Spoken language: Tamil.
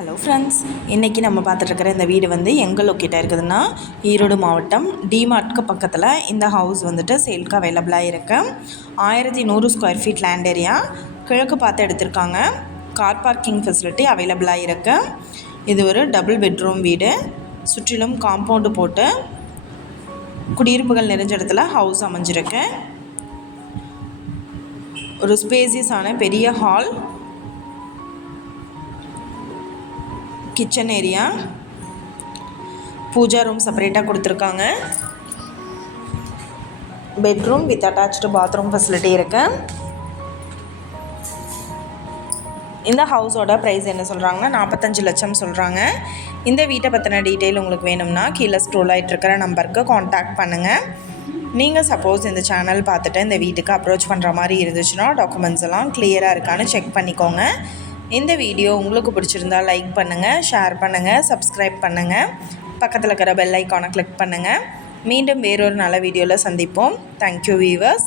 ஹலோ ஃப்ரெண்ட்ஸ், இன்றைக்கி நம்ம பார்த்துட்ருக்கிற இந்த வீடு வந்து எங்கே லொக்கேட்டாக இருக்குதுன்னா ஈரோடு மாவட்டம் டிமார்ட்க்கு பக்கத்தில் இந்த ஹவுஸ் வந்துட்டு சேல்க்கு அவைலபிளாக இருக்குது. 1100 ஸ்கொயர் ஃபீட் லேண்ட் ஏரியா, கிழக்கு பார்த்து எடுத்திருக்காங்க. கார் பார்க்கிங் ஃபெசிலிட்டி அவைலபிளாக இருக்குது. இது ஒரு டபுள் பெட்ரூம் வீடு, சுற்றிலும் காம்பவுண்டு போட்டு குடியிருப்புகள் நிறைஞ்ச இடத்துல ஹவுஸ் அமைஞ்சிருக்கு. ஒரு ஸ்பேசியஸான பெரிய hall, kitchen area, puja room செப்பரேட்டாக கொடுத்துருக்காங்க. Bedroom with attached bathroom facility இருக்குது. இந்த ஹவுஸோட ப்ரைஸ் என்ன சொல்கிறாங்கன்னா 45 லட்சம் சொல்கிறாங்க. இந்த வீட்டை பற்றின டீட்டெயில் உங்களுக்கு வேணும்னா கீழே ஸ்க்ரோல் ஆகிட்டு இருக்கிற நம்பருக்கு காண்டாக்ட் பண்ணுங்கள். நீங்கள் சப்போஸ் இந்த சேனல் பார்த்துட்டு இந்த வீட்டுக்கு அப்ரோச் பண்ணுற மாதிரி இருந்துச்சுன்னா டாக்குமெண்ட்ஸ் எல்லாம் கிளியராக இருக்கான்னு செக் பண்ணிக்கோங்க. இந்த வீடியோ உங்களுக்கு பிடிச்சிருந்தால் லைக் பண்ணுங்கள், ஷேர் பண்ணுங்கள், சப்ஸ்கிரைப் பண்ணுங்கள், பக்கத்தில் இருக்கிற பெல் ஐக்கானை கிளிக் பண்ணுங்கள். மீண்டும் வேறொரு நல்ல வீடியோவில் சந்திப்போம். Thank you viewers.